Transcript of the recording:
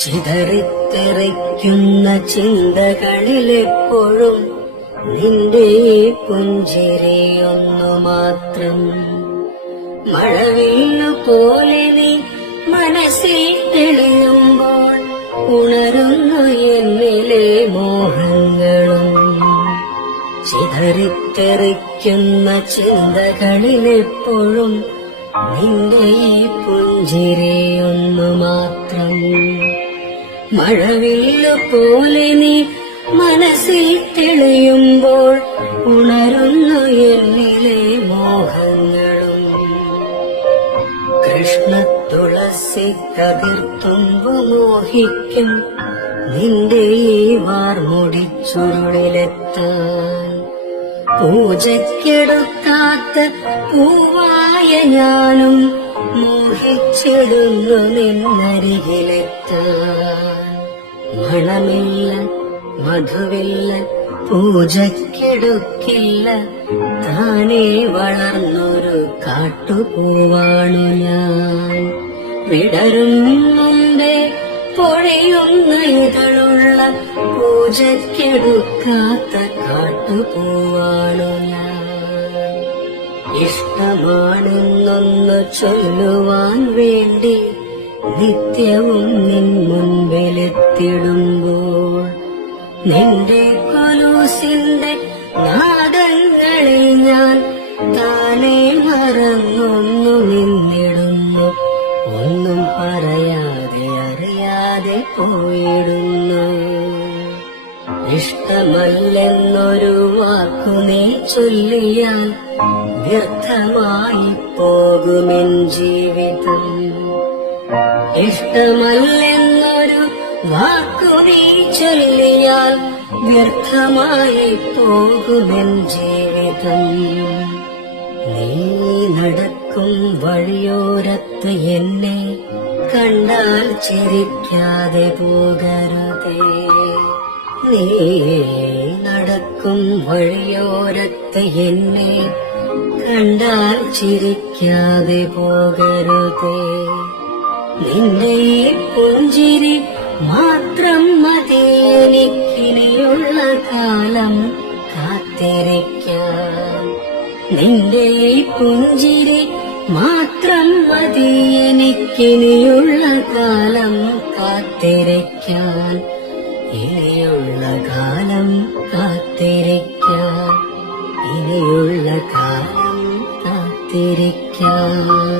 ചിതറിത്തെറിക്കുന്ന ചിന്തകളിലെപ്പോഴും നിന്റെ പുഞ്ചിരിയൊന്നു മാത്രം. മഴവീണു പോലെ നീ മനസ്സിൽ തെളിയുമ്പോൾ ഉണരുന്നു എന്നിലെ മോഹങ്ങളും. ചിതറിത്തെറിക്കുന്ന ചിന്തകളിലെപ്പോഴും നിന്റെ ഈ പുഞ്ചിരിയൊന്നു മാത്രം. മഴവില്ലു പോലെ നീ മനസ്സിൽ തെളിയുമ്പോൾ ഉണരുന്നു എന്നിലെ മോഹങ്ങളും. കൃഷ്ണ തുളസി കതിർത്തുമ്പു മോഹിക്കും നിന്റെ ഈ വാർമുടിച്ചുരുളിലെത്താൻ. പൂജയ്ക്കെടുക്കാത്ത പൂവായ ഞാനും മോഹിച്ചിടുന്നു നിന്നരികിലെത്താൻ. മണമില്ല മധുവില്ല പൂജയ്ക്കെടുക്കില്ല, താനേ വളർന്നൊരു കാട്ടുപൂവാണു ഞാൻ. വിടരും മുമ്പേ പൊഴിയുന്ന ഇതളുള്ള പൂജയ്ക്കെടുക്കാത്ത കാട്ടുപൂവാണു ഞാൻ. ഇഷ്ടമാണെന്നൊന്നു ചൊല്ലുവാൻ വേണ്ടി നിത്യവും നിൻ മുൻപിലെത്തിടുമ്പോൾ നിന്റെ കൊലൂസിന്റെ നാദങ്ങളിൽ ഞാൻ താനെ മറന്നൊന്നു നിന്നിടുന്നു. ഒന്നും പറയാതെ അറിയാതെ പോയിടുന്നു. ഇഷ്ടമല്ലെന്നൊരു വാക്കു നീ ചൊല്ലിയാൽ വ്യർത്ഥമായി പോകുമെൻ ജീവിതം. ഇഷ്ടമല്ലെന്നൊരു വാക്കു നീ ചൊല്ലിയാൽ വ്യർത്ഥമായി പോകുമെൻ ജീവിതം. നീ നടക്കും വഴിയോരത്ത് എന്നെ കണ്ടാൽ ചിരിക്കാതെ പോകരുതേ. നീ നടക്കും വഴിയോരത്ത് എന്നെ കണ്ടാൽ ചിരിക്കാതെ പോകരുതേ. നിന്റെ ഈ പുഞ്ചിരി മാത്രം മതി എനിക്കിനിയുള്ള കാലം കാത്തിരിക്കാൻ. നിന്റെ ഈ പുഞ്ചിരി മാത്രം മതി എനിക്കിനിയുള്ള കാലം കാത്തിരിക്കാൻ. ഇനിയുള്ള കാലം കാത്തിരിക്കാൻ. ഇനിയുള്ള കാലം കാത്തിരിക്കാൻ.